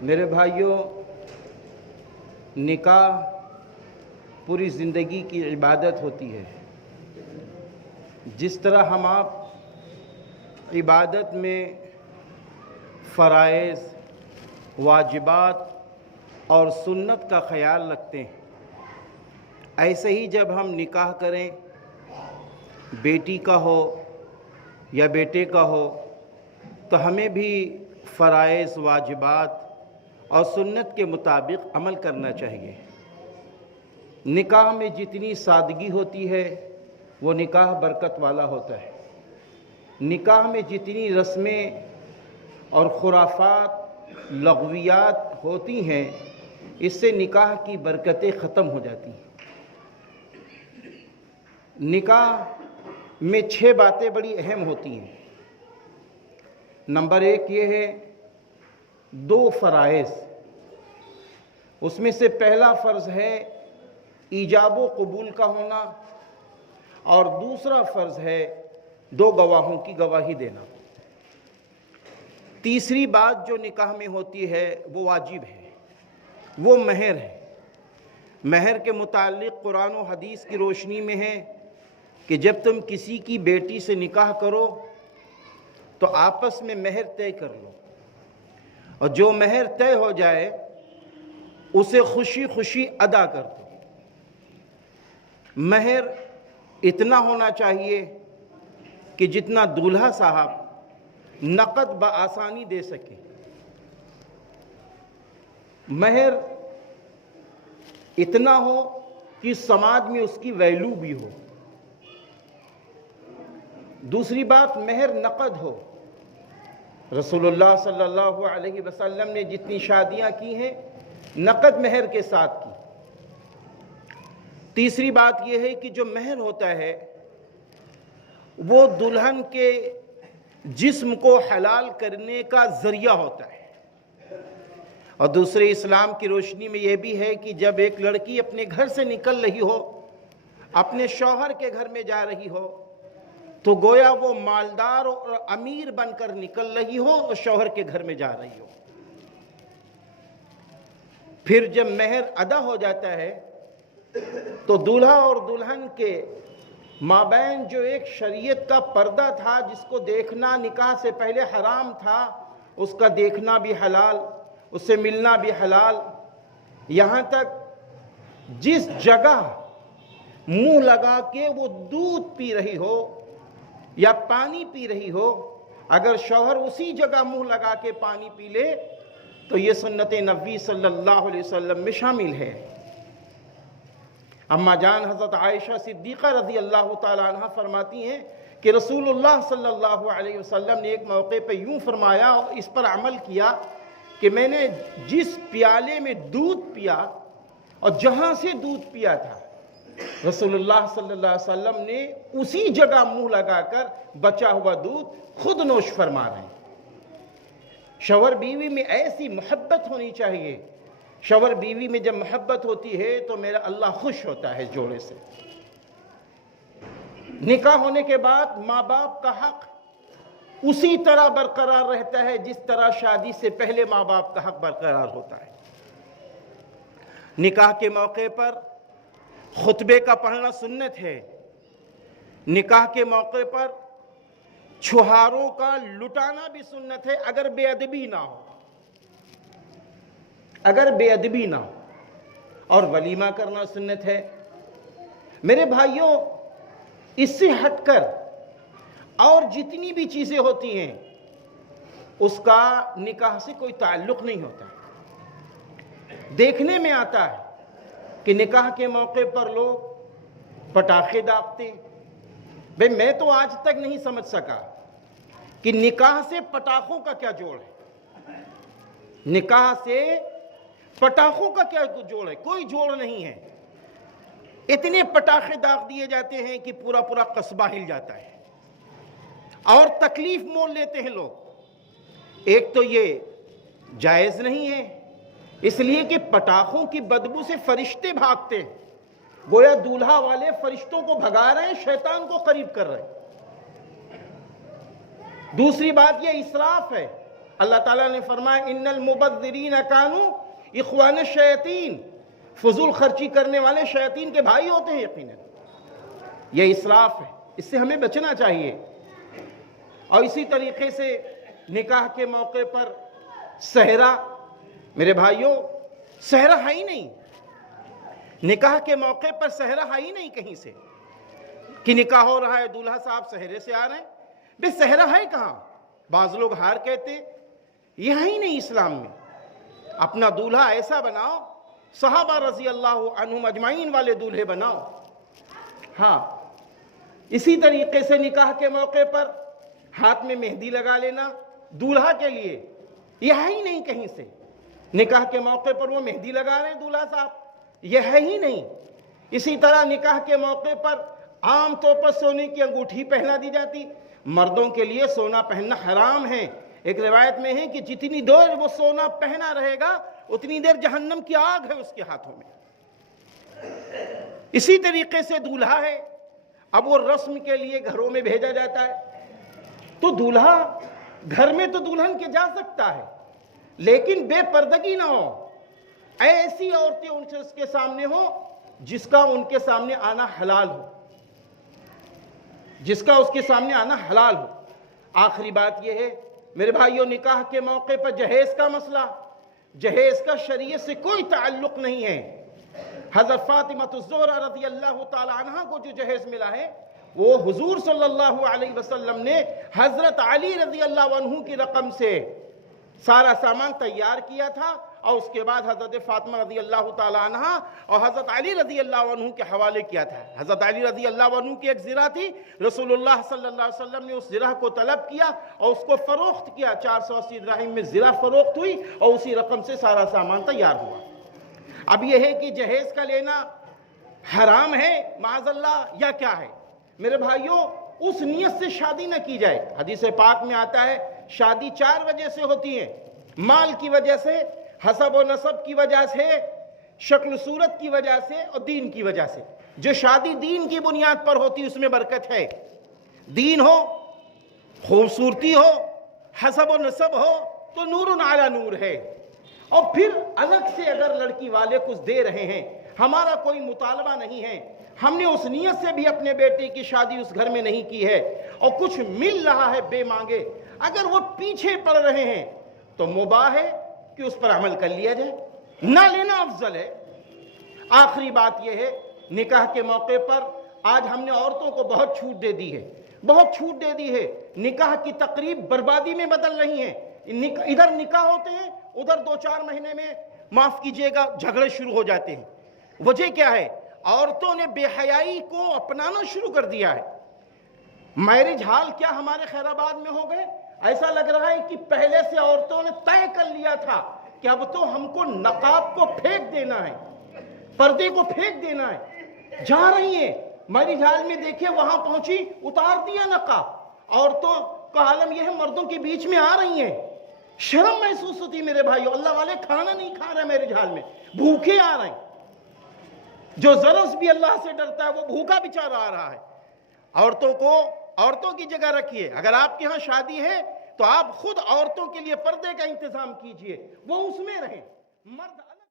میرے بھائیوں، نکاح پوری زندگی کی عبادت ہوتی ہے۔ جس طرح ہم آپ عبادت میں فرائض، واجبات اور سنت کا خیال رکھتے ہیں، ایسے ہی جب ہم نکاح کریں، بیٹی کا ہو یا بیٹے کا ہو، تو ہمیں بھی فرائض، واجبات اور سنت کے مطابق عمل کرنا چاہیے۔ نکاح میں جتنی سادگی ہوتی ہے وہ نکاح برکت والا ہوتا ہے۔ نکاح میں جتنی رسمیں اور خرافات، لغویات ہوتی ہیں، اس سے نکاح کی برکتیں ختم ہو جاتی ہیں۔ نکاح میں 6 باتیں بڑی اہم ہوتی ہیں۔ نمبر 1 یہ ہے 2 فرائض۔ اس میں سے پہلا فرض ہے ایجاب و قبول کا ہونا، اور دوسرا فرض ہے 2 گواہوں کی گواہی دینا۔ تیسری بات جو نکاح میں ہوتی ہے وہ واجب ہے، وہ مہر ہے۔ مہر کے متعلق قرآن و حدیث کی روشنی میں ہے کہ جب تم کسی کی بیٹی سے نکاح کرو تو آپس میں مہر طے کر لو، اور جو مہر طے ہو جائے اسے خوشی خوشی ادا کر دو۔ مہر اتنا ہونا چاہیے کہ جتنا دولہا صاحب نقد بآسانی دے سکے۔ مہر اتنا ہو کہ سماج میں اس کی ویلیو بھی ہو۔ دوسری بات، مہر نقد ہو۔ رسول اللہ صلی اللہ علیہ وسلم نے جتنی شادیاں کی ہیں نقد مہر کے ساتھ کی۔ تیسری بات یہ ہے کہ جو مہر ہوتا ہے وہ دلہن کے جسم کو حلال کرنے کا ذریعہ ہوتا ہے۔ اور دوسرے اسلام کی روشنی میں یہ بھی ہے کہ جب ایک لڑکی اپنے گھر سے نکل رہی ہو، اپنے شوہر کے گھر میں جا رہی ہو، تو گویا وہ مالدار اور امیر بن کر نکل رہی ہو اور شوہر کے گھر میں جا رہی ہو۔ پھر جب مہر ادا ہو جاتا ہے تو دولہا اور دلہن کے مابین جو ایک شریعت کا پردہ تھا جس کو دیکھنا نکاح سے پہلے حرام تھا، اس کا دیکھنا بھی حلال، اس سے ملنا بھی حلال۔ یہاں تک جس جگہ منہ لگا کے وہ دودھ پی رہی ہو یا پانی پی رہی ہو، اگر شوہر اسی جگہ منہ لگا کے پانی پی لے تو یہ سنت نبوی صلی اللہ علیہ وسلم میں شامل ہے۔ اما جان حضرت عائشہ صدیقہ رضی اللہ تعالی عنہ فرماتی ہیں کہ رسول اللہ صلی اللہ علیہ وسلم نے ایک موقع پہ یوں فرمایا اور اس پر عمل کیا کہ میں نے جس پیالے میں دودھ پیا اور جہاں سے دودھ پیا تھا، رسول اللہ صلی اللہ علیہ وسلم نے اسی جگہ منہ لگا کر بچا ہوا دودھ خود نوش فرما رہے ہیں۔ شوہر بیوی میں ایسی محبت ہونی چاہیے۔ شوہر بیوی میں جب محبت ہوتی ہے تو میرا اللہ خوش ہوتا ہے جوڑے سے۔ نکاح ہونے کے بعد ماں باپ کا حق اسی طرح برقرار رہتا ہے جس طرح شادی سے پہلے ماں باپ کا حق برقرار ہوتا ہے۔ نکاح کے موقع پر خطبے کا پڑھنا سنت ہے۔ نکاح کے موقع پر چھہاروں کا لٹانا بھی سنت ہے، اگر بے ادبی نہ ہو، اگر بے ادبی نہ ہو، اور ولیمہ کرنا سنت ہے۔ میرے بھائیوں، اس سے ہٹ کر اور جتنی بھی چیزیں ہوتی ہیں اس کا نکاح سے کوئی تعلق نہیں ہوتا۔ دیکھنے میں آتا ہے کہ نکاح کے موقع پر لوگ پٹاخے داغتے۔ بھئی میں تو آج تک نہیں سمجھ سکا کہ نکاح سے پٹاخوں کا کیا جوڑ ہے۔ نکاح سے پٹاخوں کا کیا جوڑ ہے؟ کوئی جوڑ نہیں ہے۔ اتنے پٹاخے داغ دیے جاتے ہیں کہ پورا پورا قصبہ ہل جاتا ہے، اور تکلیف مول لیتے ہیں لوگ۔ ایک تو یہ جائز نہیں ہے، اس لیے کہ پٹاخوں کی بدبو سے فرشتے بھاگتے ہیں، گویا دولہا والے فرشتوں کو بھگا رہے ہیں، شیطان کو قریب کر رہے ہیں۔ دوسری بات یہ اسراف ہے، اللہ تعالیٰ نے فرمایا ان المبذرین کانوا اخوان الشیاطین، فضول خرچی کرنے والے شیاطین کے بھائی ہوتے ہیں یقیناً. یہ اسراف ہے، اس سے ہمیں بچنا چاہیے. اور اسی طریقے سے نکاح کے موقع پر صحرا، میرے بھائیوں صحرا ہے ہی نہیں. نکاح کے موقع پر صحرا ہے ہی نہیں کہیں سے کہ نکاح ہو رہا ہے دولہا صاحب صحرے سے آ رہے ہیں. بے صحرا ہے کہاں؟ بعض لوگ ہار کہتے، یہ ہے ہی نہیں اسلام میں. اپنا دولہا ایسا بناؤ، صحابہ رضی اللہ عنہم اجمعین والے دولہے بناؤ. ہاں اسی طریقے سے نکاح کے موقع پر ہاتھ میں مہندی لگا لینا دولہا کے لیے، یہ ہے ہی نہیں کہیں سے. نکاح کے موقع پر وہ مہندی لگا رہے ہیں دولہا صاحب، یہ ہے ہی نہیں. اسی طرح نکاح کے موقع پر عام طور پر سونے کی انگوٹھی پہنا دی جاتی. مردوں کے لیے سونا پہننا حرام ہے. ایک روایت میں ہے کہ جتنی دیر وہ سونا پہنا رہے گا اتنی دیر جہنم کی آگ ہے اس کے ہاتھوں میں. اسی طریقے سے دولہا ہے، اب وہ رسم کے لیے گھروں میں بھیجا جاتا ہے. تو دولہا گھر میں تو دلہن کے جا سکتا ہے لیکن بے پردگی نہ ہو. ایسی عورتیں ان سے اس کے سامنے ہو جس کا ان کے سامنے آنا حلال ہو، جس کا اس کے سامنے آنا حلال ہو. آخری بات یہ ہے میرے بھائیوں، نکاح کے موقع پر جہیز کا مسئلہ، جہیز کا شریعت سے کوئی تعلق نہیں ہے. حضرت فاطمہ الزہرا رضی اللہ تعالی عنہ کو جو جہیز ملا ہے وہ حضور صلی اللہ علیہ وسلم نے حضرت علی رضی اللہ عنہ کی رقم سے سارا سامان تیار کیا تھا اور اس کے بعد حضرت فاطمہ رضی اللہ تعالی عنہ اور حضرت علی رضی اللہ عنہ کے حوالے کیا تھا. حضرت علی رضی اللہ عنہ کی ایک زرہ تھی، رسول اللہ صلی اللہ علیہ وسلم نے اس زرہ کو طلب کیا اور اس کو فروخت کیا. 480 دراہم میں زرہ فروخت ہوئی اور اسی رقم سے سارا سامان تیار ہوا. اب یہ ہے کہ جہیز کا لینا حرام ہے معاذ اللہ یا کیا ہے؟ میرے بھائیوں اس نیت سے شادی نہ کی جائے. حدیث پاک میں آتا ہے شادی 4 وجہ سے ہوتی ہے، مال کی وجہ سے، حسب و نسب کی وجہ سے، شکل صورت کی وجہ سے اور دین کی وجہ سے. جو شادی دین کی بنیاد پر ہوتی اس میں برکت ہے. دین ہو، خوبصورتی ہو، حسب و نسب ہو تو نور علی نور ہے. اور پھر الگ سے اگر لڑکی والے کچھ دے رہے ہیں، ہمارا کوئی مطالبہ نہیں ہے، ہم نے اس نیت سے بھی اپنے بیٹے کی شادی اس گھر میں نہیں کی ہے اور کچھ مل رہا ہے بے مانگے، اگر وہ پیچھے پڑ رہے ہیں تو مباح ہے کہ اس پر عمل کر لیا جائے، نہ لینا افضل ہے. آخری بات یہ ہے نکاح کے موقع پر آج ہم نے عورتوں کو بہت چھوٹ دے دی ہے، بہت چھوٹ دے دی ہے. نکاح کی تقریب بربادی میں بدل رہی ہیں. ادھر نکاح ہوتے ہیں، ادھر 2-4 مہینے میں معاف کیجئے گا جھگڑے شروع ہو جاتے ہیں. وجہ کیا ہے؟ عورتوں نے بے حیائی کو اپنانا شروع کر دیا ہے. میرج ہال کیا ہمارے خیر آباد میں ہو گئے؟ ایسا لگ رہا ہے کہ پہلے سے عورتوں نے طے کر لیا تھا کہ اب تو ہم کو نقاب کو پھینک دینا ہے، پردے کو پھینک دینا ہے. جا رہی ہیں میرج ہال میں، دیکھیں وہاں پہنچی اتار دیا نقاب. عورتوں کا عالم یہ ہے مردوں کے بیچ میں آ رہی ہیں، شرم محسوس ہوتی. میرے بھائیو اللہ والے کھانا نہیں کھا رہے میرج ہال میں، بھوکے آ رہے ہیں. جو ذرا بھی اللہ سے ڈرتا ہے وہ بھوکا بیچارہ آ رہا ہے. عورتوں کو عورتوں کی جگہ رکھیے. اگر آپ کے ہاں شادی ہے تو آپ خود عورتوں کے لیے پردے کا انتظام کیجئے، وہ اس میں رہیں. مرد